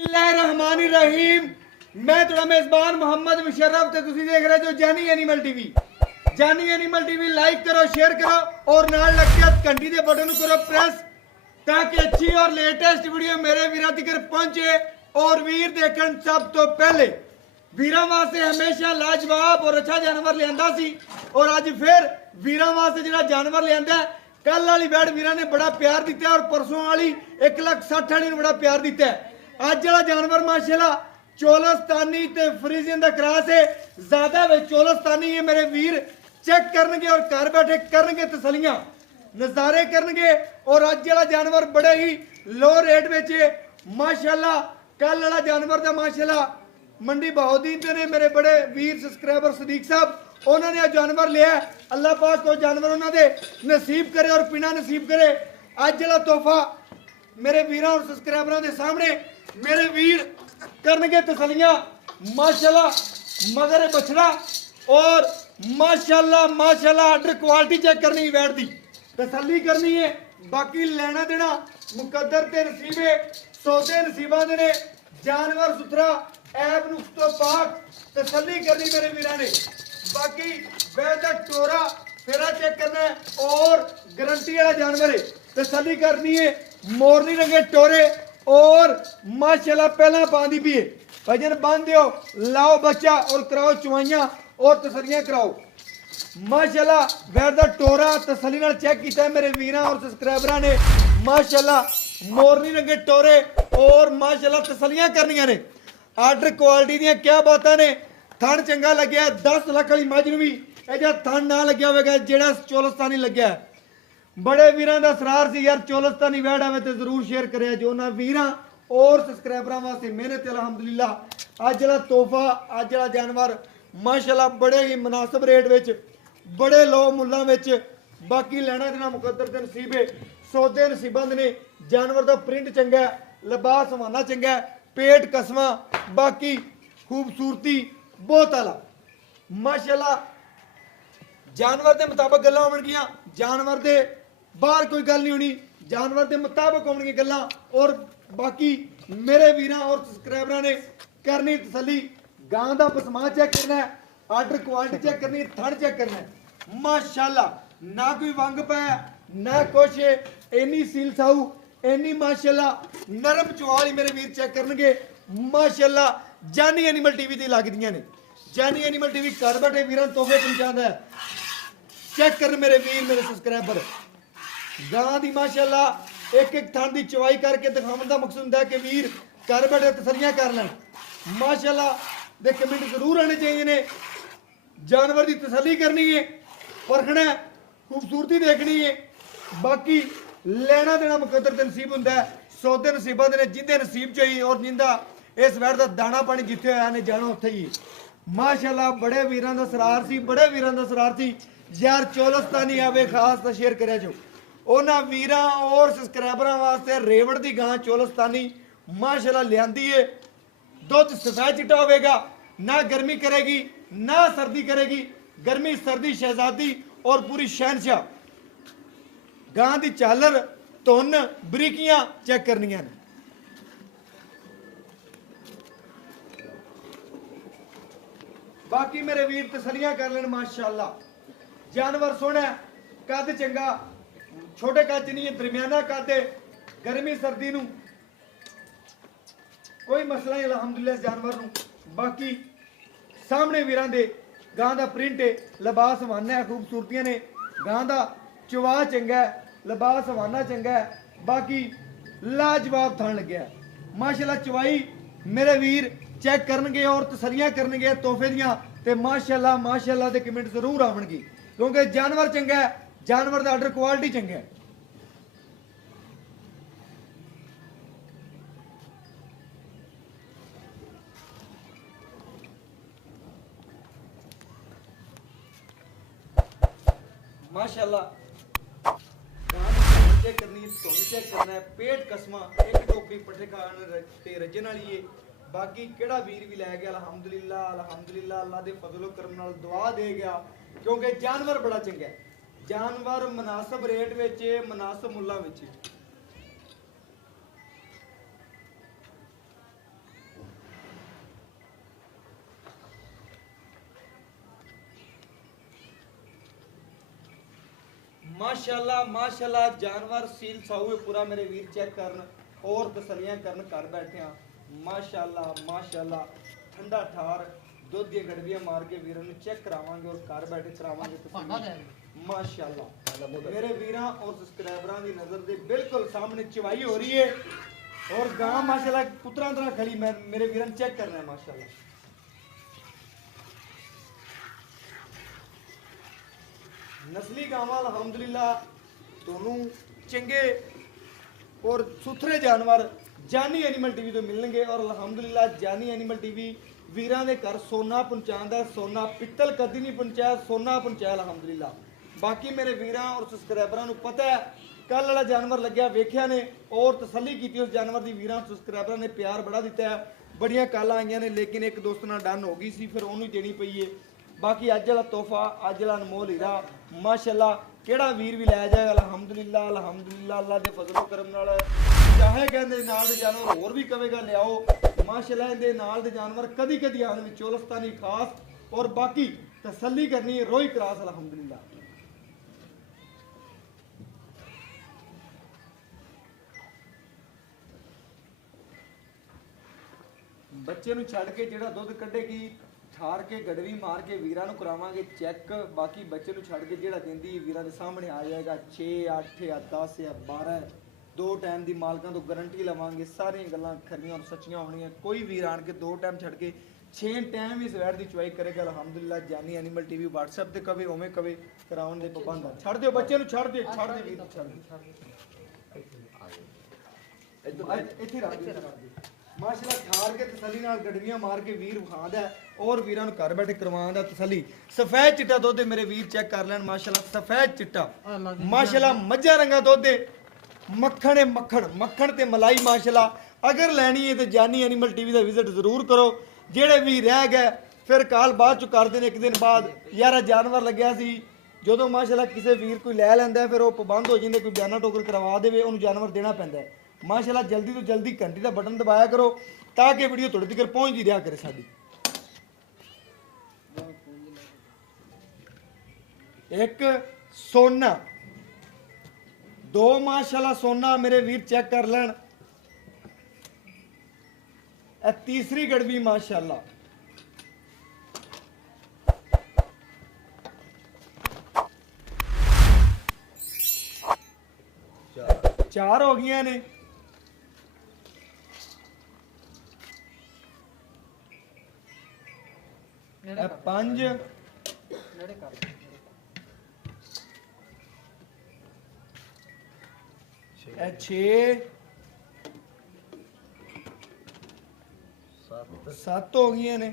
रहमान मैं थोड़ा मेजबान मोहम्मद मुशर्रफ ते तुसी देख रहे हो जानी एनिमल टीवी। जानी एनिमल टीवी लाइक करो, शेयर करो और नाल लग के घंटी के बटन करो प्रेस ताकि अच्छी और लेटेस्ट वीडियो मेरे वीरां तक पहुंचे और वीर देखन सब तो पहले। वीरां वास्ते हमेशा लाजवाब और अच्छा जानवर लियांदा सी और अज फिर वीरां वास्ते जिहड़ा जानवर लियांदा कल वाली बैड वीरां ने बड़ा प्यार दिता और परसों वाली 1,60,000 वाली ने बड़ा प्यार दिता है। अज वाला जानवर माशाल्लाह चोलस्तानी ते फ्रीजियन दा क्रॉस है, ज्यादा वे चोलस्तानी है। मेरे वीर चेक करनगे और घर बैठे करनगे तसलियां, नजारे करनगे। और अज वाला जानवर बड़े ही लो रेट विच है माशाल्लाह। कल वाला जानवर दा माशाल्लाह मंडी बहाउद्दीन ने मेरे बड़े वीर सब्सक्राइबर सदीक साहब उन्होंने जानवर लिया। अल्लाह पाक को जानवर उन्होंने नसीब करे और पिना नसीब करे। अज वाला तोहफा मेरे वीरों और सब्सक्राइबरों के सामने मेरे वीर करनगे तसलियां माशाल्लाह। मगर बछड़ा और माशाल्लाह माशाल्लाह अडर क्वालिटी चेक करनी है, बैठ दी तसली करनी है। बाकी लेना देना मुकद्दर ते नसीबे सौदे नसीबा दे ने। जानवर सुथरा ऐब नुक्स तो पाक तसली करनी मेरे वीरां ने। बाकी बेहतर टोरा फेरा चेक करना है और गारंटी वाला जानवर है, तसली करनी है। मोरनी रंगे टोरे और माशाल्लाह पहला बांधी भी है। भजन बांध दो, लाओ बच्चा और कराओ चुवाइयां और तसलियां कराओ माशाल्लाह। बेहतर टोरा तसली नाल चेक किया है मेरे वीरां और सब्सक्राइबरां ने माशाल्लाह। मोरनी रंगे टोरे और माशाल्लाह तसलियां करनियां ने। आर्डर क्वालिटी दी क्या बातां ने। थन चंगा लग्या 10 लाख वाली मझ नूं भी इहदा थन ना लग्या होवेगा जेड़ा चोलस्तानी लग्या। बड़े वीरां दा सरार सी यार चोलस्तानी वैड आवे तो जरूर शेयर करे जो ना वीरां और सब्सक्राइबरां वास्ते मेहनत अल्हम्दुलिल्लाह। अज वाला तोहफा अज वाला जानवर माशाल्लाह बड़े ही मुनासिब रेट विच बड़े लो मुल्लां विच। बाकी लेना देना मुकद्दर ते नसीब है, सौदे नसीबां दे ने। जानवर दा प्रिंट चंगा है, लिबास हवाना चंगा है, पेट कसमा, बाकी खूबसूरती बहुत आला माशाल्लाह। जानवर के मुताबिक गल्लां होणगियां, जानवर के बाहर कोई गल नहीं होनी, जानवर के मुताबिक होणगियां गल्लां। और बाकी मेरे वीरां और सब्सक्राइबरां ने करनी तसली। गां दा पसमा चेक करना है, आर्डर क्वालिटी चेक करनी है, थन चेक करना है माशाल्लाह। ना कोई वंग पाया ना कुछ, इन्नी सील साऊ इन्नी माशाल्लाह नरम चवाली मेरे वीर चेक करनगे माशाल्लाह। जानी एनिमल टीवी दी लगदियां ने। जानी एनिमल टीवी घर बैठे वीरां तोहफे पहुंचाता है। चेक कर मेरे वीर मेरे सब्सक्राइबर। गां दी माशाल्लाह एक एक थन दी चवाई करके दिखाने का मकसद होंदा है कि वीर घर बैठे तसलियां कर लैन माशाल्लाह। दे कमेंट जरूर आने चाहिए ने। जानवर की तसली करनी है, परखना है, खूबसूरती देखनी है। बाकी लेना देना मुकद्दर ते नसीब होंदा है, सौदे नसीबा दे ने। जिंदे नसीब चाहिए और जिंदा इस वैर का दाना पानी जिथे होया ने जाना उत्थे ही माशाल्लाह। बड़े वीरां दा सरार सी, बड़े वीरां दा सरार सी यार। चोलस्तानी आवे खास तो शेयर करे जो उन्हां वीरां और सब्सक्राइबरां वास्ते रेवड़ दी गां चोलस्तानी माशाल्लाह लियांदी है। दुध सफेद चिट्टा होगा, ना गर्मी करेगी ना सर्दी करेगी। गर्मी सर्दी शहजादी और पूरी शहनशाह। गां दी झालर धुन बरीकियां चेक करनियां ने। बाकी मेरे वीर तसलियां कर लेन माशाल्लाह। जानवर सोहना, कद चंगा, छोटे कद च नहीं है, दरमियाना कद है। गर्मी सर्दी नूं कोई मसला नहीं अल्हम्दुलिल्लाह इस जानवर नूं। बाकी सामने वीरां दे गां दा प्रिंट है, लिबास हवाना है, खूबसूरतियां ने। गां दा चवा चंगा है, लिबास हवाना चंगा है। बाकी लाजवाब थन लग्या माशाल्लाह। चवाई मेरे वीर चेक करनगे और तसलियां करनगे तोहफे दियां ते माशाल्लाह माशाल्लाह दे कमेंट जरूर आवणगे क्योंकि जानवर चंगा है, जानवर दा आर्डर क्वालिटी चंगा है। माशाल्लाह चेक करनी है, धुन चेक करना है, पेट कसमा, एक टोकरी पट्ठे खाने ते रजन वाली है। बाकी केड़ा वीर भी लै गया अल्हम्दुलिल्लाह अल्हम्दुलिल्लाह। अल्लाह दे फजलो करम नाल दुआ दे गया क्योंकि जानवर बड़ा चंगा है। जानवर मुनासिब रेट विच मुनासिब मुल्लां विच माशाल्लाह माशाल्लाह जानवर सील साहू है पूरा मेरे वीर चेक करन और तसलियां करन घर बैठे हैं माशाल्लाह माशाल्लाह ठंडा ठार दुध दी गड़बियां मार के वीरों ने चेक करावांगे और घर बैठे करावांगे तसल्ली माशाल्लाह मेरे वीरां और सब्सक्राइबरां दी नजर दे बिल्कुल सामने चवाई हो रही है और गां माशाल्लाह पुत्रा तरह खड़ी मेरे वीरां चेक करना है माशाल्लाह नस्ली गावां अल्हम्दुलिल्लाह दोनों चंगे और सुथरे जानवर जानी एनिमल टीवी तो मिलणगे और अल्हम्दुलिल्लाह जानी एनिमल टीवी वीरां दे घर सोना पहुंचांदा सोना पित्तल कदी नहीं पहुंचाया सोना पहुंचाया अल्हम्दुलिल्लाह बाकी मेरे वीरां और सब्सक्राइबरां नूं पता है कल वाला जानवर लग्या वेख्या ने और तसल्ली की उस जानवर की वीरां सब्सक्राइबरां ने प्यार बड़ा दिता है बड़ियां कॉलां आईयां ने लेकिन एक दोस्त नाल डन हो गई सी फिर ओनू देनी पई है बाकी अज वाला तोहफा अज वाला अनमोल हीरा माशाल्लाह केड़ा वीर भी लै जाएगा अल्हम्दुलिल्लाह अल्हम्दुलिल्लाह अल्लाह दे फजलो करम नाल चाहे कहंदे नाल दे जानवर होर भी कवेगा लियाओ माशाल्लाह इहदे नाल दे जानवर कदी कदी आने में चोलस्तानी खास और बाकी तसल्ली करनी है रोई क्रास अल्हम्दुलिल्लाह बच्चे नूं छड्ड के जेड़ा दुध कड्ढेगी ठार के गड़वी मार के वीरां नूं करावांगे चेक बाकी बच्चे नूं छड्ड के जेड़ा देंदी वीरां दे सामने आ जाएगा 6 8 या 10 या 12 दो टाइम दी मालकां तो गारंटी लवांगे सारी गल्लां खरियां और सच्चियां होणियां कोई वीर आण के दो टाइम छड्ड के 6 टाइम इस वैट दी चुआई करेगा अल्हम्दुलिल्लाह जानी एनिमल टीवी WhatsApp ते कवे ओवें कवे कराउण दे पाबंद छड्ड दिओ बच्चे नूं छड्ड दे वीर छड्ड दे इत्थे रख दे माशाल्लाह ठार के तसल्ली नाल गड़वियां मार के वीर विखांदा और वीरां नूं घर बैठे करवांदा तसल्ली सफेद चिट्टा दुध मेरे वीर चेक कर लैन माशाल्लाह सफेद चिट्टा माशाल्लाह मज्जा रंगा दुध मक्खण है मक्खण ते मलाई माशाल्लाह अगर लैनी है तो जानी एनिमल टीवी दा विजिट जरूर करो जेड़े भी रह गए फिर काल बाद चो कर देन एक दिन बाद यार जानवर लग्या सी ਜਦੋਂ माशाल्लाह किसी वीर कोई लै लैंदा फिर वो पाबंद हो जांदे कोई बयाना टोकर करवा देवे उन्हें जानवर देना पैंदा है माशाल्लाह जल्दी तो जल्दी घंटी का बटन दबाया करो ताकि वीडियो थोड़ी तक पहुंचती रहा करे साडी एक सोना दो माशाल्लाह सोना मेरे वीर चेक कर लैन तीसरी गड़वी माशाल्लाह चार हो गई ने पंज छे सत्त हो गई ने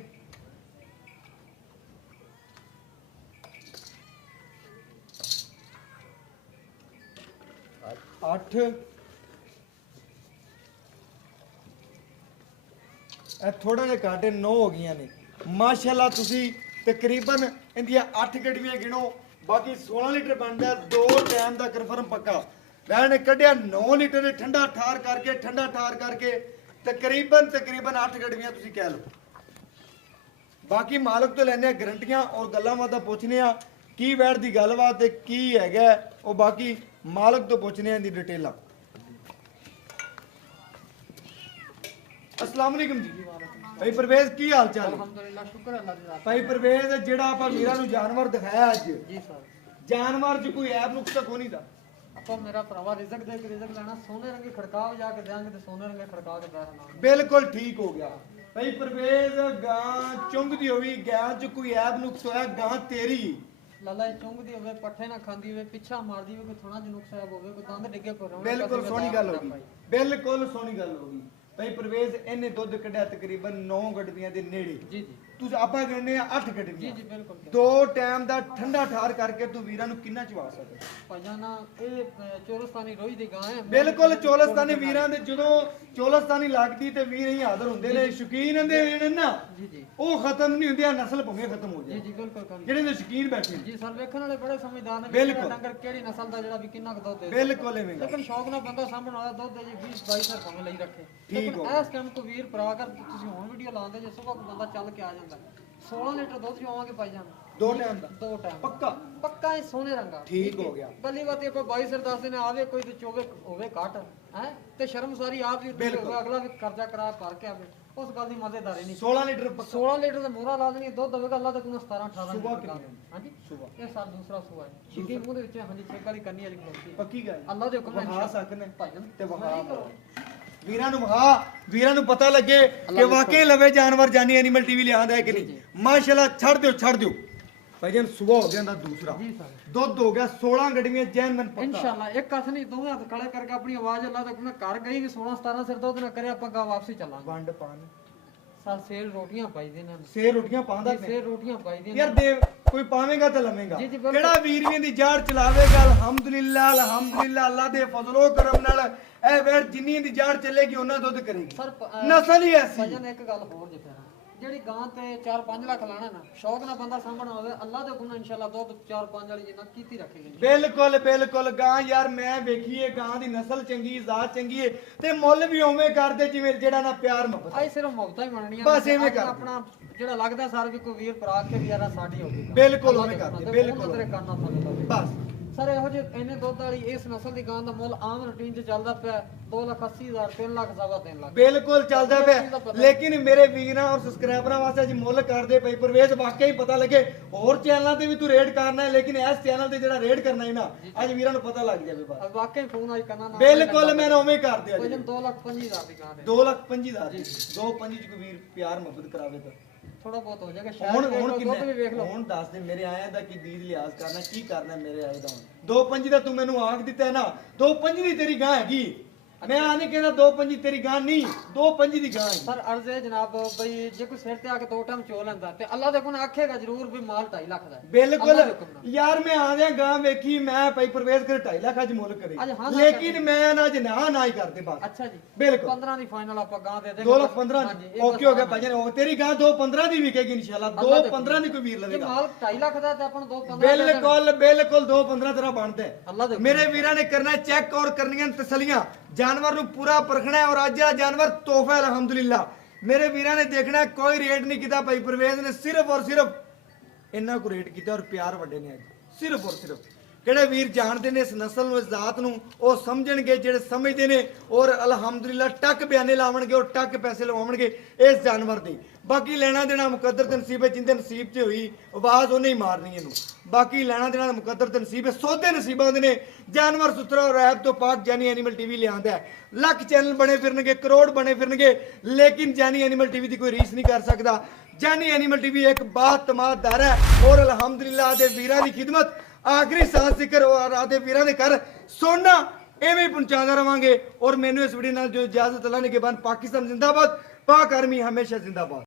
अठ थोड़ा जिहा घट 9 हो गई ने माशाल्लाह तुसी तकरीबन इंदिया 8 गड्डियां गिनो बाकी 16 लीटर बनता दो टाइम का कन्फर्म पक्का मैंने कढ़िया 9 लीटर ठंडा ठार करके तकरीबन 8 गड्डियां तुसी कह लो बाकी मालक तो लैने गारंटियां और गल्लां बातां पुछने की वैट की गलबात की है वो बाकी मालक तो पुछने दी डिटेल अस्सलाम वालेकुम जी भाई परवेज की हाल चाल अल्हम्दुलिल्लाह शुक्र अल्लाह दा भाई परवेज जेड़ा आपा वीरा नु जानवर दिखाया आज जी सर जानवर च कोई ऐप नुक्सा कोनी दा आपा मेरा भरावा रिजक दे के रिजक लेना सोने रंगे खड़काव जाके देंगे ते सोने रंगे खड़का के पैसा ना बिल्कुल ठीक हो गया भाई परवेज गां चुंगदी होवी गां च कोई ऐप नुक्स होया गां तेरी लाला चुंगदी होवे पट्ठे ना खांदी होवे पिछा मारदी होवे कोई थोड़ा जिहा नुक्स होवे कोई दंद डिगे कोई रोना बिल्कुल सोनी गल होगी बिल्कुल सोनी गल होगी भाई परवेज इन्हें दुध कढ़िया तकरीबन 9 गड्डियां दे नेड़े जी जी तू आपा कहने 8 जी गड्डियां जी बिल्कुल दो टाइम दा ठंडा ठार करके तू वीरां नु किन्ना चवा सकदा भाईजाना ए चोरस्तानी रोई दी गां है बिल्कुल चोलस्तानी वीरां दे जदों चोलस्तानी लगदी ते वीर ही हाਜ਼ਰ ਹੁੰਦੇ ਨੇ ਸ਼ੌਕੀਨ ਹੁੰਦੇ ਨੇ ਨਾ जी जी ਉਹ ਖਤਮ ਨਹੀਂ ਹੁੰਦੀ ਨਸਲ ਭਵੇਂ ਖਤਮ ਹੋ जी ਜਾਏ जी बिल्कुल कर ਜਿਹੜੇ ਦੇ ਸ਼ੌਕੀਨ ਬੈਠੇ ਨੇ जी सर वेखण वाले बड़े समझदार ने बिल्कुल। डंगर केड़ी नस्ल दा जेड़ा भी किन्ना क दुध दे ਬਿਲਕੁਲ ਐਵੇਂ लेकिन शौक ना बंदा सामने वाला दुध दे जी 20 22 सर भाਵੇਂ ਲਈ ਰੱਖੇ ठीक लेकिन हो इस टाइम को वीर भरा कर ਤੁਸੀਂ ਹੁਣ ਵੀਡੀਓ ਲਾਉਂਦੇ ਜੇ ਸੁਬਹ ਬੰਦਾ ਚੱਲ ਕੇ ਆ ਜਾਂਦਾ 16 ਲੀਟਰ ਦੁੱਧ ਚਵਾਵਾਂਗੇ ਭਾਈ ਜਾਨ ਦੋ ਟਾਈਮ ਦਾ ਦੋ ਟਾਈਮ ਪੱਕਾ ਪੱਕਾ ਹੀ ਸੋਹਣੇ ਰੰਗਾ ਠੀਕ ਹੋ ਗਿਆ। ਗੱਲੀ ਬਾਤ ਆਪਾਂ ਬਾਈ ਸਰ ਦੱਸਦੇ ਨੇ ਆਵੇ ਕੋਈ ਤੇ ਚੋਵੇ ਹੋਵੇ ਘੱਟ ਹੈ ਤੇ ਸ਼ਰਮਸਾਰੀ ਆਪ ਵੀ ਬਿਲਕੁਲ। ਅਗਲਾ ਵੀ ਕਰਜ਼ਾ ਕਰਾ ਭਰ ਕੇ ਆਵੇ ਉਸ ਗੱਲ ਦੀ ਮਜ਼ੇਦਾਰੀ ਨਹੀਂ 16 ਲੀਟਰ 16 ਲੀਟਰ ਦਾ ਮੋਹਰਾ ਲਾ ਦੇਣੀ ਦੁੱਧ ਹੋਵੇਗਾ ਅੱਲਾ ਤੇ ਕੋਲ 17 18 ਸੁਬਾ ਲੀਟਰ ਕਿੰਨੀ ਦਾ। ਹਾਂਜੀ ਸੁਬਾ ਇਹ ਸਾਲ ਦੂਸਰਾ ਸੁਆ ਹੈ ਜਿੱਕੀ ਮੂੰਹ ਦੇ ਵਿੱਚ ਹਾਂਜੀ ਛੇਕ ਵਾਲੀ ਕੰਨੀ ਵਾਲੀ ਖਲੋਤੀ ਪੱਕੀ ਗੱਲ ਅੱਲਾ ਦੇ ਹੁਕਮ ਵਹਾ ਸਕਨੇ ਭਾਜਨ ਤੇ ਵਹਾ ਵੀਰਾਂ ਨੂੰ ਵਹਾ ਵੀਰਾਂ ਨੂੰ ਪਤਾ ਲੱਗੇ ਕਿ ਵਾਕਈ ਲਵੇ ਜਾਨਵਰ ਜਾਨੀ ਐਨੀਮਲ ਟੀਵੀ ਲਿਆਂਦਾ ਹੈ ਕਿ ਨਹੀਂ। ਮਾਸ਼ਾਅੱਲਾ ਛੱਡ ਦਿਓ ਭਾਈਜਾਨ ਸੁਬਾ ਹੋ ਗਿਆ ਦਾ ਦੂਸਰਾ ਜੀ ਸਰ ਦੁੱਧ ਹੋ ਗਿਆ 16 ਗੱਡੀਆਂ ਜੈਨਮਨ ਪੱਕਾ ਇਨਸ਼ਾਅੱਲਾ ਇੱਕ ਹੱਥ ਨਹੀਂ ਦੋਵੇਂ ਹੱਥ ਖੜੇ ਕਰਕੇ ਆਪਣੀ ਆਵਾਜ਼ ਅੱਲਾ ਦੇ ਹੁਕਮ ਕਰ ਗਈ ਵੀ 16 17 ਸਿਰ ਦੁੱਧ ਨਾ ਕਰੇ ਆਪਾਂ ਗਾ ਵਾਪਸੀ ਚੱਲਾਂਗੇ ਵੰਡ ਪਾਣ ਸਰ ਸੇਲ ਰੋਟੀਆਂ ਪਾਈ ਦੇ ਨੇ ਸੇ ਰੋਟੀਆਂ ਪਾਉਂਦਾ ਪਿਆ। ਸੇਲ ਰੋਟੀਆਂ ਪਾਈ ਦੇ ਯਾਰ ਦੇਵ ਕੋਈ ਪਾਵੇਂਗਾ ਤਾਂ ਲਵੇਂਗਾ ਜੀ, ਜੀ, ਬਿਲਕੁਲ। ਕਿਹੜਾ ਵੀਰਵੀਂ ਦੀ ਜਾੜ ਚਲਾਵੇਗਾ ਅਲਹਮਦੁਲਿਲਾ ਅੱਲਾਹ ਦੇ ਫਜ਼ਲੋ ਕਰਮ ਨਾਲ ਇਹ ਵੇੜ ਜਿੰਨੀ ਦੀ ਜਾੜ ਚੱਲੇਗੀ ਉਹਨਾਂ ਦੁੱਧ ਕਰੇਗੀ ਸਰ ਨਸਲ ਹੀ ਐਸੀ ਭਾਜਨ ਇੱਕ ਗੱਲ ਹੋਰ ਜੇ ਫਿਰ ਜਿਹੜੀ ਗਾਂ ਤੇ 4-5 ਲੱਖ ਲਾਣਾ ਨਾ ਸ਼ੌਕ ਨਾਲ ਬੰਦਾ ਸਾਂਭਣਾ ਹੋਵੇ ਅੱਲਾ ਦੇ ਹੁਕਮ ਨਾਲ ਇਨਸ਼ਾਅੱਲਾ ਦੁੱਧ 4-5 ਵਾਲੀ ਜਿੰਨਾ ਕੀਤੀ ਰੱਖੇਗੀ ਬਿਲਕੁਲ ਗਾਂ ਯਾਰ ਮੈਂ ਵੇਖੀਏ ਗਾਂ ਦੀ ਨਸਲ ਚੰਗੀ ਜ਼ਾਤ ਚੰਗੀ ਏ ਤੇ ਮੁੱਲ ਵੀ ਉਵੇਂ ਕਰਦੇ ਜਿਵੇਂ ਜਿਹੜਾ ਨਾ ਪਿਆਰ ਮੁਹੱਬਤ ਆਈ ਸਿਰਫ ਮੁਹੱਬਤਾਂ ਹੀ ਮੰਨਣੀਆਂ ਬਸ ਐਵੇਂ ਕਰ। ਆਪਣਾ ਜਿਹੜਾ ਲੱਗਦਾ ਸਰ ਵੀ ਕੋਈ ਵੀਰ ਭਰਾ ਕੇ ਵੀ ਯਾਰ ਸਾਡੀ ਹੋਗੀ ਬਿਲਕੁਲ ਉਵੇਂ ਕਰਦੇ, ਬਿਲਕੁਲ। ਤੇਰੇ ਕਰਨਾ ਸਾਨੂੰ ਬਸ ਸਰ ਇਹੋ ਜਿਹੇ ਇੰਨੇ ਦੁੱਧ ਵਾਲੀ ਇਸ ਨਸਲ ਦੀ ਗਾਂ ਦਾ ਮੁੱਲ ਆਮ ਰੂਟੀਨ 'ਚ ਚੱਲਦਾ ਪਿਆ 2,80,000 3 ਲੱਖ ਸਵਾ 3 ਲੱਖ ਬਿਲਕੁਲ ਚੱਲਦਾ ਪਿਆ ਲੇਕਿਨ ਮੇਰੇ ਵੀਰਾਂ ਔਰ ਸਬਸਕ੍ਰਾਈਬਰਾਂ ਵਾਸਤੇ ਅੱਜ ਮੁੱਲ ਕਰਦੇ ਪਈ ਪਰਵੇਜ਼ ਵਾਕਈ ਪਤਾ ਲੱਗੇ ਹੋਰ ਚੈਨਲਾਂ ਤੇ ਵੀ ਤੂੰ ਰੇਟ ਕਰਨਾ ਹੈ ਲੇਕਿਨ ਇਸ ਚੈਨਲ ਤੇ ਜਿਹੜਾ ਰੇਟ ਕਰਨਾ ਹੈ ਨਾ ਅੱਜ ਵੀਰਾਂ ਨੂੰ ਪਤਾ ਲੱਗ ਜਾਵੇ ਬਸ ਵਾਕਈ ਫੋਨ ਆਈ ਕਰਨਾ ਨਾ ਬਿਲਕੁਲ ਮੈਂ ਉਵੇਂ ਕਰਦੇ ਅੱਜ ਵਜਨ 2,25,000 ਦੀ ਗਾਂ ਦੇ 2,25,000 2,25 ਚ ਕੋਈ ਵੀਰ ਪਿਆਰ ਮੁਹੱਬਤ ਕਰਾਵੇ ਤਾਂ ਥੋੜਾ ਬਹੁਤ ਹੋ ਜਾਏਗਾ ਹੁਣ ਸ਼ਾਇਦ ਹੁਣ ਦੁੱਧ ਵੀ ਵੇਖ ਕਿੰਨਾ ਲਓ ਹੁਣ ਦੱਸ ਦੇ ਮੇਰੇ ਆਇਆਂ ਦਾ ਕੀ ਦੀਦ ਲਿਆਜ਼ ਕਰਨਾ ਕੀ ਕਰਨਾ ਮੇਰੇ ਆਏ ਦਾ ਹੁਣ 2,25 ਦਾ ਤੂੰ ਮੈਨੂੰ ਆਖ ਦਿੱਤਾ ਹੈ ਨਾ 2,25 ਦੀ ਤੇਰੀ ਗਾਂ ਹੈਗੀ ਮੈਂ ਆ ਨਹੀਂ ਕਹਿੰਦਾ 2,25 ਤੇਰੀ ਗਾਂ ਨਹੀਂ 2,25 ਦੀ ਗਾਂ ਹੈ ਸਰ ਅਰਜ਼ ਹੈ ਜਨਾਬ ਬਈ ਜੇ ਕੋਈ ਸਿਰ ਤੇ ਆ ਕੇ ਦੋ ਟਾਈਮ ਚੋ ਲੈਂਦਾ ਤੇ ਅੱਲਾ ਦੇ ਕੋਲ ਆਖੇਗਾ ਜ਼ਰੂਰ ਵੀ ਮਾਲ 2.5 ਲੱਖ ਦਾ ਹੈ। ਬਿਲਕੁਲ ਅੱਲਾ ਦੇ ਹੁਕਮ ਨਾਲ। ਯਾਰ ਮੈਂ ਆਂਦਿਆਂ ਗਾਂ ਵੇਖੀ ਮੈਂ ਭਾਈ ਪਰਵੇਜ਼ ਕਰ 2.5 ਲੱਖ ਅੱਜ ਮੁੱਲ ਕਰੇ ਅੱਜ ਹਾਂ ਨਾ ਲੇਕਿਨ ਮੈਂ ਨਾ ਜਨਾ ਨਾ ਹੀ ਕਰਦੇ ਬਸ ਅੱਛਾ ਜੀ ਬਿਲਕੁਲ 15 ਦੀ ਫਾਈਨਲ ਆਪਾਂ ਗਾਂ ਦੇ ਦੇ 2,15 ਹਾਂਜੀ, ਇਹ ਓਕੇ ਹੋ ਗਿਆ ਭਾਈ ਉਹ ਤੇਰੀ ਗਾਂ 2,15 ਦੀ ਵਿਕੇਗੀ ਇਨਸ਼ਾਅੱਲਾ 2,15 ਦੀ ਕੋਈ ਵੀਰ ਜੇ ਲਵੇਗਾ ਮਾਲ 2.5 ਲੱਖ ਦਾ ਤੇ ਆਪਾਂ ਨੂੰ 2.15 ਬਿਲਕੁਲ 2,15 ਤੇਰਾ ਬਣਦਾ ਹੈ। ਅੱਲਾ ਦੇ ਮੇਰੇ ਵੀਰਾਂ ਨੇ ਕਰਨਾ ਚੈੱਕ ਔਰ ਕਰਨੀਆਂ ਤਸਲੀਆਂ ਜਾਨਵਰ ਨੂੰ ਪੂਰਾ ਪਰਖਣਾ ਹੈ ਔਰ ਅੱਜ ਦਾ ਜਾਨਵਰ ਤੋਹਫਾ ਹੈ ਅਲਹਮਦੁਲਿਲਾ ਮੇਰੇ ਵੀਰਾਂ ਨੇ ਦੇਖਣਾ ਕੋਈ ਰੇਟ ਨਹੀਂ ਕੀਤਾ ਭਾਈ ਪਰਵੇਜ਼ ਨੇ ਸਿਰਫ ਔਰ ਸਿਰਫ ਇੰਨਾ ਕੁ ਰੇਟ ਕੀਤਾ ਔਰ ਪਿਆਰ ਵੱਡੇ ਨੇ ਅੱਜ ਸਿਰਫ ਔਰ ਸਿਰਫ ਕਿਹੜੇ ਵੀਰ ਜਾਣਦੇ ਨੇ ਇਸ ਨਸਲ ਨੂੰ ਇਸ ਜ਼ਾਤ ਨੂੰ ਉਹ ਸਮਝਣਗੇ ਜਿਹੜੇ ਸਮਝਦੇ ਨੇ ਔਰ ਅਲਹਮਦੁਲਿਲਾ ਟੱਕ ਬਿਆਨੇ ਲਾਵਣਗੇ ਔਰ ਟੱਕ ਪੈਸੇ ਲਵਾਉਣਗੇ ਇਸ ਜਾਨਵਰ ਦੀ ਬਾਕੀ ਲੈਣਾ ਦੇਣਾ ਮੁਕੱਦਰ ਤੇ ਨਸੀਬ ਹੈ ਜਿੰਦੇ ਨਸੀਬ 'ਚ ਹੋਈ ਆਵਾਜ਼ ਉਹਨੇ ਹੀ ਮਾਰਨੀ ਇਹਨੂੰ ਬਾਕੀ ਲੈਣਾ ਦੇਣਾ ਮੁਕੱਦਰ ਤੇ ਨਸੀਬ ਹੈ ਸੌਦੇ ਨਸੀਬਾਂ ਦੇ ਨੇ ਜਾਨਵਰ ਸੁਥਰਾ ਔਰ ਐਬ ਤੋਂ ਪਾਕ ਜਾਨੀ ਐਨੀਮਲ ਟੀਵੀ ਲਿਆਂਦਾ ਹੈ ਲੱਖ ਚੈਨਲ ਬਣੇ ਫਿਰਨਗੇ ਕਰੋੜ ਬਣੇ ਫਿਰਨਗੇ ਲੇਕਿਨ ਜਾਨੀ ਐਨੀਮਲ ਟੀਵੀ ਦੀ ਕੋਈ ਰੀਸ ਨਹੀਂ ਕਰ ਸਕਦਾ ਜਾਨੀ ਐਨੀਮਲ ਟੀਵੀ ਇੱਕ ਬਾਤਮਾਦਾਰ ਹੈ ਔਰ ਅਲਹਮਦੁਲਿਲਾ ਦੇ ਵੀਰਾਂ ਦੀ ਖਿਦਮਤ ਆਖਰੀ ਸਾਹ ਜ਼ਿਕਰ ਔਰ ਆਦੇ ਵੀਰਾਂ ਦੇ ਘਰ ਸੋਨਾ ਐਵੇਂ ਪਹੁੰਚਾਉਂਦਾ ਰਵਾਂਗੇ ਔਰ ਮੈਨੂੰ ਇਸ ਵੀਡੀਓ ਨਾਲ ਜੋ ਇਜਾਜ਼ਤ ਅੱਲਾ ਨੇ ਕੇ ਬੰਦ ਪਾਕਿਸਤਾਨ ਜ਼ਿੰਦਾਬਾਦ ਪਾਕ ਆਰਮੀ ਹਮੇਸ਼ਾ ਜ਼ਿੰਦਾਬਾਦ।